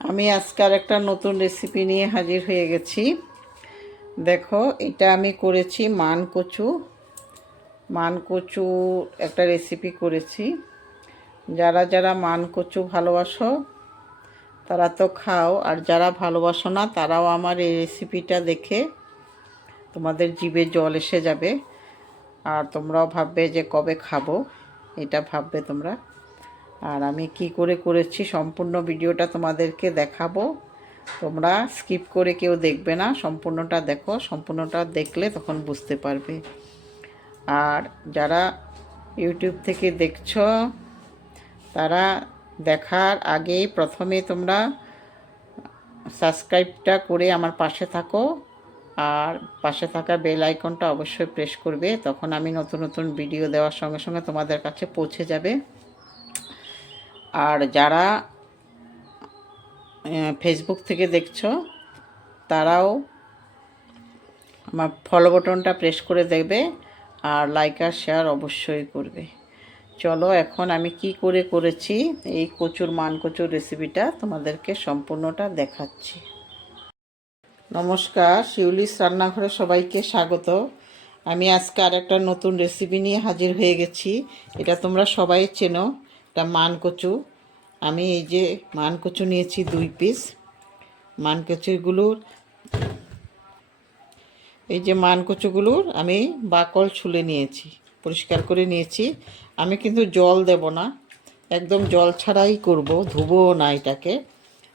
আমি আজকাল একটা নতুন রেসিপি নিয়ে হাজির হয়ে গেছি। দেখো, এটা আমি করেছি মানকচু একটা রেসিপি করেছি। যারা যারা মানকচু ভালোবাসো তারা তো খাও, আর যারা ভালোবাসো না তারাও আমার এই রেসিপিটা দেখে তোমাদের জিভে জল এসে যাবে, আর তোমরাও ভাববে যে কবে খাবো, এটা ভাববে তোমরা। আর আমি কি করে করেছি সম্পূর্ণ ভিডিওটা তোমাদেরকে দেখাবো। তোমরা স্কিপ করে কেউ দেখবে না, সম্পূর্ণটা দেখো। সম্পূর্ণটা দেখলে তখন বুঝতে পারবে। আর যারা ইউটিউব থেকে দেখছো তারা দেখার আগেই প্রথমে তোমরা সাবস্ক্রাইবটা করে আমার পাশে থাকো, আর পাশে থাকা বেল আইকনটা অবশ্যই প্রেস করবে। তখন আমি নতুন নতুন ভিডিও দেওয়ার সঙ্গে সঙ্গে তোমাদের কাছে পৌঁছে যাবে। আর যারা ফেসবুক থেকে দেখছো তারাও আমার ফলো বাটনটা প্রেস করে দেবে, আর লাইক আর শেয়ার অবশ্যই করবে। চলো, এখন আমি কি করে করেছি এই মানকচুর রেসিপিটা তোমাদেরকে সম্পূর্ণটা দেখাচ্ছি। নমস্কার, শিউলিস রান্নাঘরে সবাইকে স্বাগত। আমি আজকে আর একটা নতুন রেসিপি নিয়ে হাজির হয়ে গেছি। এটা তোমরা সবাই চেনো, এটা মানকচু। আমি এই যে মানকচু নিয়েছি 2 পিস। মানকচুগুলোর এই যে মানকচুগুলোর আমি বাকল ছুলে নিয়েছি, পরিষ্কার করে নিয়েছি। আমি কিন্তু জল দেব না, একদম জল ছাড়াই করব, ধুবো না এটাকে।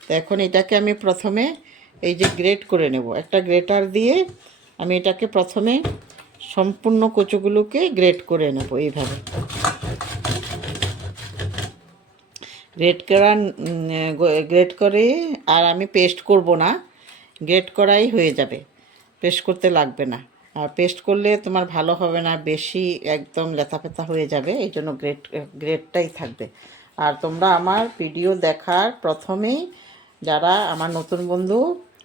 তো এখন এটাকে আমি প্রথমে এই যে গ্রেট করে নেব, একটা গ্রেটার দিয়ে আমি এটাকে প্রথমে সম্পূর্ণ কচুগুলোকে গ্রেট করে নেব এইভাবে। গ্রেট করে আর আমি পেস্ট করব না, গ্রেট করাই হয়ে যাবে, পেস্ট করতে লাগবে না। আর পেস্ট করলে তোমার ভালো হবে না, বেশি একদম লেথাপেথা হয়ে যাবে, এই জন্য গ্রেটটাই থাকবে। আর তোমরা আমার ভিডিও দেখার প্রথমেই যারা আমার নতুন বন্ধু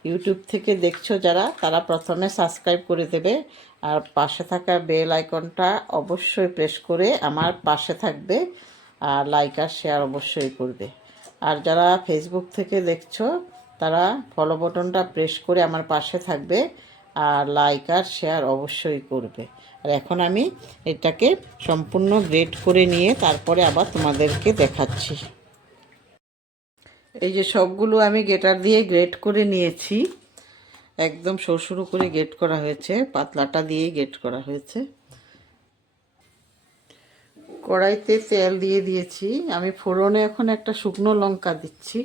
ইউটিউব থেকে দেখছো যারা, তারা প্রথমে সাবস্ক্রাইব করে দেবে, আর পাশে থাকা বেল আইকনটা অবশ্যই প্রেস করে আমার পাশে থাকবে, আর লাইক আর শেয়ার অবশ্যই করবে। আর যারা ফেসবুক থেকে দেখছো তারা ফলো বাটনটা প্রেস করে আমার পাশে থাকবে, আর লাইক আর শেয়ার অবশ্যই করবে। আর এখন আমি এটাকে সম্পূর্ণ গ্রেট করে নিয়ে তারপরে আবার তোমাদেরকে দেখাচ্ছি। এই যে সবগুলো আমি গ্রেটার দিয়ে গ্রেট করে নিয়েছি, একদম সরু সরু করে গ্রেট করা হয়েছে, পাতলাটা দিয়েই গ্রেট করা হয়েছে। কড়াইতে তেল দিয়ে দিয়েছি, আমি ফোড়নে এখন একটা শুকনো লঙ্কা দিচ্ছি।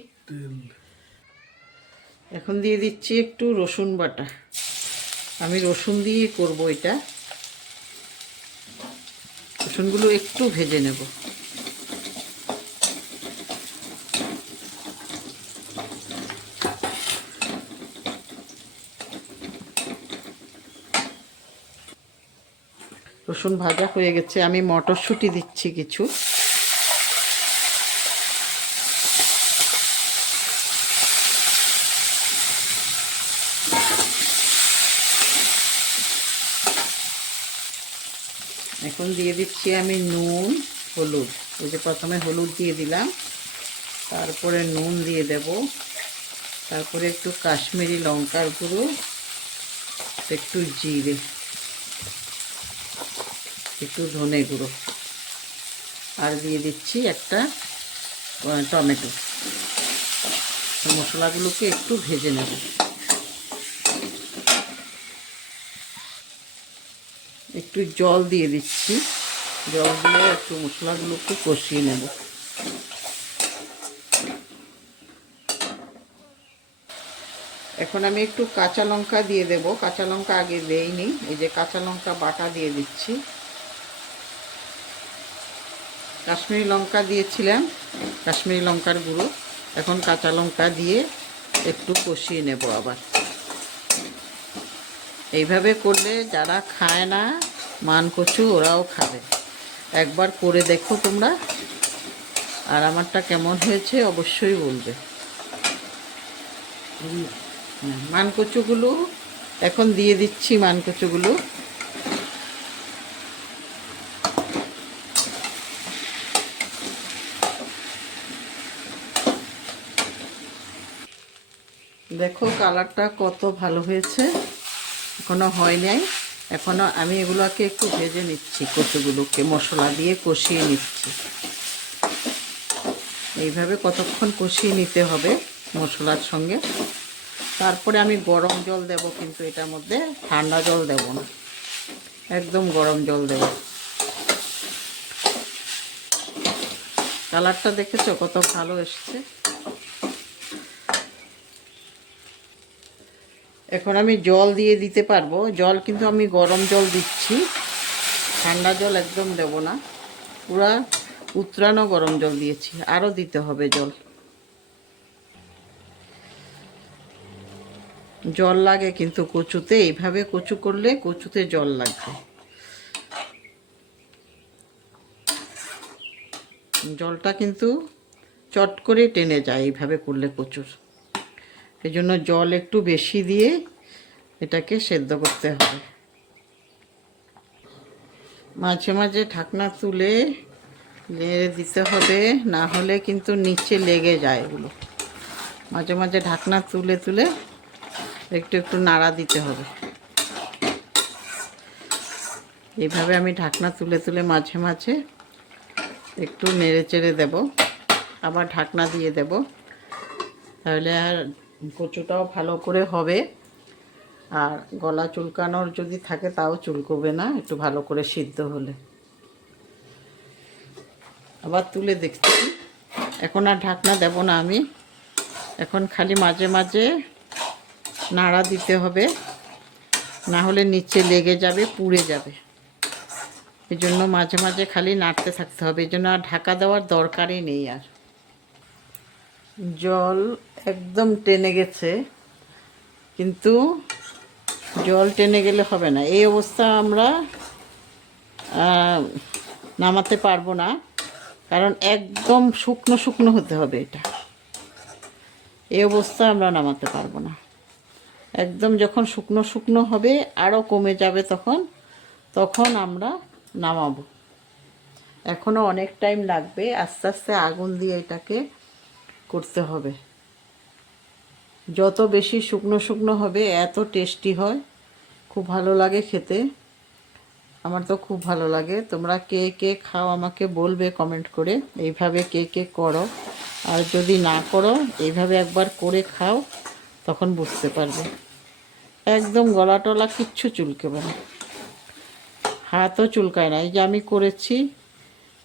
এখন দিয়ে দিচ্ছি একটু রসুন বাটা, আমি রসুন দিয়ে করব এটা। রসুনগুলো একটু ভেজে নেব। রসুন ভাজা হয়ে গেছে, আমি মটরশুঁটি দিচ্ছি কিছু। এখন দিয়ে দিচ্ছি আমি নুন, হলুদ। ওই যে প্রথমে হলুদ দিয়ে দিলাম, তারপরে নুন দিয়ে দেব, তারপরে একটু কাশ্মীরি লঙ্কার গুঁড়ো, একটু জিরে, একটু ধনে গুঁড়ো, আর দিয়ে দিচ্ছি একটা টমেটো। মশলাগুলোকে একটু ভেজে নেব। একটু জল দিয়ে দিচ্ছি, জল দিয়ে একটু মশলাগুলোকে কষিয়ে নেব। এখন আমি একটু কাঁচা লঙ্কা দিয়ে দেব, কাঁচা লঙ্কা আগে দেইনি, এই যে কাঁচা লঙ্কা বাটা দিয়ে দিচ্ছি। কাশ্মীরি লঙ্কা দিয়েছিলাম, কাশ্মীরি লঙ্কার গুঁড়ো। এখন কাঁচা লঙ্কা দিয়ে একটু কষিয়ে নেব আবার। এইভাবে করলে যারা খায় না মানকচু ওরাও খাবে। একবার করে দেখো তোমরা, আর আমারটা কেমন হয়েছে অবশ্যই বলবে। মানকচুগুলো এখন দিয়ে দিচ্ছি, মানকচুগুলো দেখো কালারটা কত ভালো হয়েছে, এখনো হয় নাই। এখনো আমি এগুলোকে একটু ভেজে নিচ্ছি, কচুগুলোকে মশলা দিয়ে কষিয়ে নিচ্ছি। এইভাবে কতক্ষণ কষিয়ে নিতে হবে মশলার সঙ্গে। তারপরে আমি গরম জল দেব, কিন্তু এটার মধ্যে ঠান্ডা জল দেব না, একদম গরম জল দেব। কালারটা দেখেছো কত ভালো এসছে। এখন আমি জল দিয়ে দিতে পারবো, জল কিন্তু আমি গরম জল দিচ্ছি, ঠান্ডা জল একদম দেব না, পুরা উতরানো গরম জল দিয়েছি, আরও দিতে হবে জল। জল লাগে কিন্তু কচুতে, এইভাবে কচু করলে কচুতে জল লাগবে। জলটা কিন্তু চট করে টেনে যায় এইভাবে করলে কচুর, এই জন্য জল একটু বেশি দিয়ে এটাকে সেদ্ধ করতে হবে। মাঝে মাঝে ঢাকনা তুলে নেড়ে দিতে হবে, না হলে কিন্তু নিচে লেগে যায় এগুলো। মাঝে মাঝে ঢাকনা তুলে তুলে একটু একটু নাড়া দিতে হবে। এইভাবে আমি ঢাকনা তুলে তুলে মাঝে মাঝে একটু নেড়ে চেড়ে দেব, আবার ঢাকনা দিয়ে দেব, তাহলে আর কচুটাও ভালো করে হবে। আর গলা চুলকানোর যদি থাকে তাও চুলকবে না, একটু ভালো করে সিদ্ধ হলে। আবার তুলে দেখছি, এখন আর ঢাকনা দেব না আমি, এখন খালি মাঝে মাঝে নাড়া দিতে হবে, না হলে নিচে লেগে যাবে, পুড়ে যাবে। এই জন্য মাঝে মাঝে খালি নাড়তে থাকতে হবে, এই জন্য আর ঢাকা দেওয়ার দরকারই নেই। আর জল একদম টেনে গেছে, কিন্তু জল টেনে গেলে হবে না, এই অবস্থা আমরা নামাতে পারবো না, কারণ একদম শুকনো শুকনো হতে হবে এটা। এই অবস্থা আমরা নামাতে পারবো না, একদম যখন শুকনো শুকনো হবে আরও কমে যাবে, তখন তখন আমরা নামাবো। এখনও অনেক টাইম লাগবে, আস্তে আস্তে আগুন দিয়ে এটাকে করতে হবে। যত বেশি শুকনো শুকনো হবে এত টেস্টি হয়, খুব ভালো লাগে খেতে। আমার তো খুব ভালো লাগে। তোমরা কে কে খাও আমাকে বলবে কমেন্ট করে, এইভাবে কে কে করো। আর যদি না করো, এইভাবে একবার করে খাও, তখন বুঝতে পারবে। একদম গলা টলা কিচ্ছু চুলকেবে না, হাতও চুলকায় না। এই যে আমি করেছি,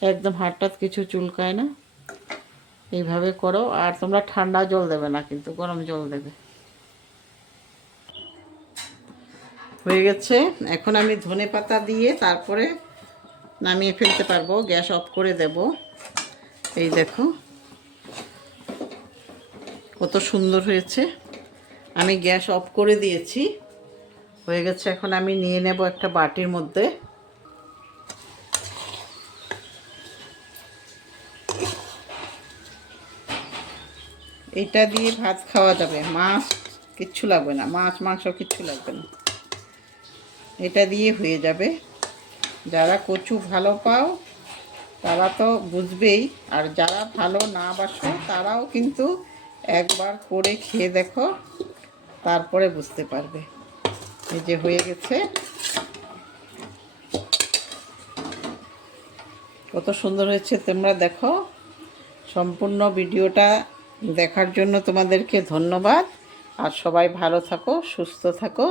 একদম হাতটাত কিছু চুলকায় না। এইভাবে করো, আর তোমরা ঠান্ডা জল দেবে না, কিন্তু গরম জল দেবে। হয়ে গেছে, এখন আমি ধনেপাতা দিয়ে তারপরে নামিয়ে ফেলতে পারবো, গ্যাস অফ করে দেব। এই দেখো কত সুন্দর হয়েছে, আমি গ্যাস অফ করে দিয়েছি। হয়ে গেছে, এখন আমি নিয়ে নেব একটা বাটির মধ্যে। এটা দিয়ে ভাত খাওয়া যাবে, মাছ কিচ্ছু লাগবে না, মাছ মাংস কিচ্ছু লাগবে না, এটা দিয়ে হয়ে যাবে। যারা কচু ভালো পাও তারা তো বুঝবেই, আর যারা ভালো না বাসো তারাও কিন্তু একবার করে খেয়ে দেখো, তারপরে বুঝতে পারবে। এই যে হয়ে গেছে, কত সুন্দর হয়েছে। তোমরা দেখো, সম্পূর্ণ ভিডিওটা দেখার জন্য তোমাদেরকে ধন্যবাদ। আর সবাই ভালো থাকো, সুস্থ থাকো।